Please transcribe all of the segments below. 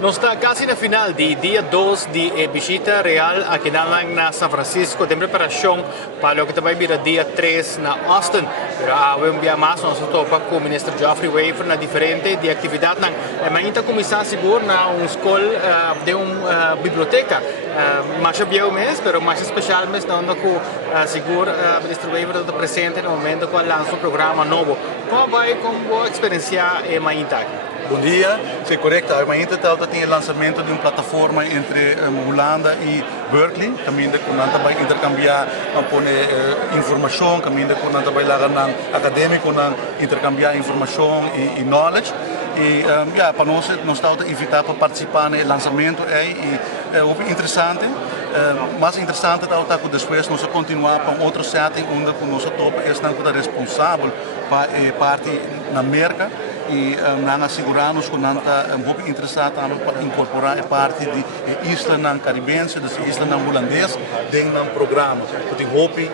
Nós está quase na final de dia 2 de visita real aqui na São Francisco. Tem preparação para o que vai vir dia 3 na Austin. Pero um dia mais nós topa com o ministro Geoffrey Wafer na diferente de atividade. Mas ainda começar seguro na escola de uma biblioteca. Mais bem mês, pero mais especial mês onde com seguro o ministro Wafer está presente no momento que lança o programa novo. Como vai com boa experiência ainda? Bom dia, sim, correto. Amanhã tem o lançamento de uma plataforma entre Holanda e Berkeley, também nós vai intercambiar informação, também nós vai lá na acadêmico, intercambiar informação e knowledge. E para nós estamos invitados para participar no lançamento é interessante. Mais interessante é que depois nós continuar para outro setting onde nós topa é responsável para parte na América e nós asseguramos que nós estamos interessados para incorporar a parte de isla caribense, das isla holandês dentro do programa. Tem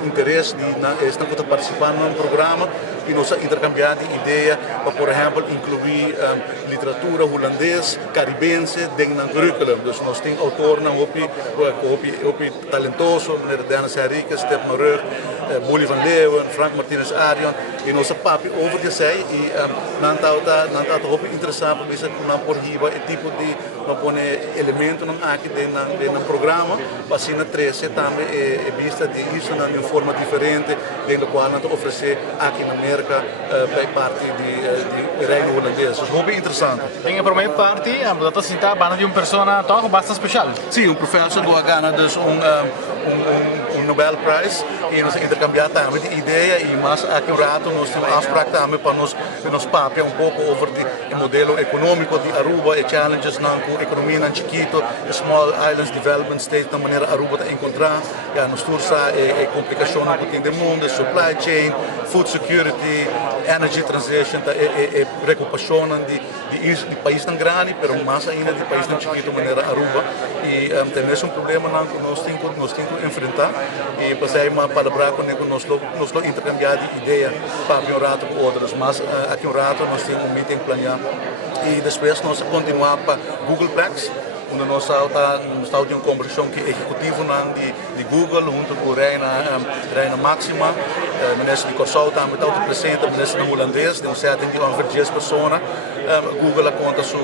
interesse de estar participando no programa e nós intercambiar ideias para, por exemplo, incluir literatura holandesa, caribense dentro do currículo. Então, nós temos autores talentosos, Dana Henriques, Step Marur, Bolie van Leeuwen, Frank Martinez Arion, e nós papi over de zij e nós estamos interessados por hiba e tipo de elemento aqui dentro do programa, para assim na 13 também é vista de isso de uma forma diferente, dentro do qual nós oferecer aqui na América para parte de reino holandês. É muito interessante. Em primeira parte, você está falando de uma pessoa bastante especial. Sim, professor que ganha Nobel Prize e nós intercambiar também de ideia e mais aqui um rato nós temos afspraak também para nos papel pouco over o modelo econômico de Aruba e challenges na economia na Chiquito, Small Islands Development State da maneira Aruba está encontrar, nos tursa complicação que tem do mundo, supply chain, food security, energy transition, recuperação de país tão grande, mas mais ainda de país tão Chiquito maneira Aruba e temos problema que nós temos que enfrentar e passei uma palavra com nós intercambiar de ideia para um rato com outros, mas aqui um rato nós temos meeting planeado e depois nós continuar para Google Plex, onde nós estamos em uma conversação que executivo de Google junto com Reina Máxima, o ministro de Corsol também está presente, o ministro holandês, de um certo de uma 10 pessoas. Google conta sua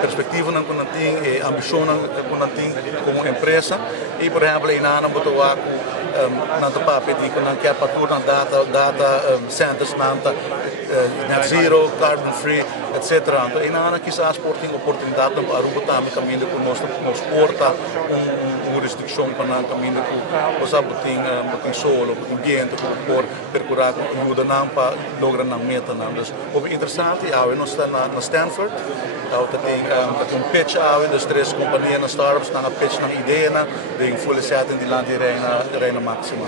perspectiva que nós temos, a ambição que nós temos como empresa e, por exemplo, em Nana, nós pedimos que nós queremos para data centers, net zero, carbon free, etc. E nós quizás tem oportunidade para Aruba também caminho com nos porta uma restrição para nós caminho com os tem solo, com ambiente, por percorrer ajuda não para lograr na meta não. Então, é interessante, nós estamos na Stanford, tem pitch das 3 companhias na startups, na pitch na ideia de influenciar de lá de Reina Máxima.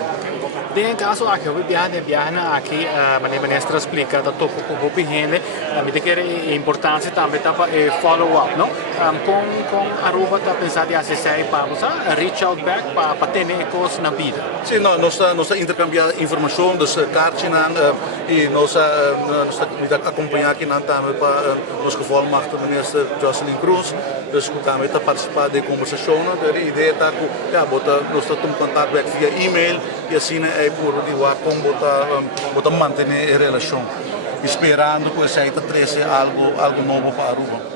Em caso aqui, eu viajo aqui, a ministra explica da topo com o gente, me diz que é importante também para follow-up, não? Com Aruba está pensando em acessar para reach out back para ter coisas na vida. Sim, nós intercambiar informação das cartas e nós acompanhar aqui também para nós que falamos com a ministra Jocelyn Cruz, nós também está participar da conversação, a ideia está que nós estamos em contato via e-mail e assim é por como manter a relação, esperando que saia 13 algo novo para Aruba.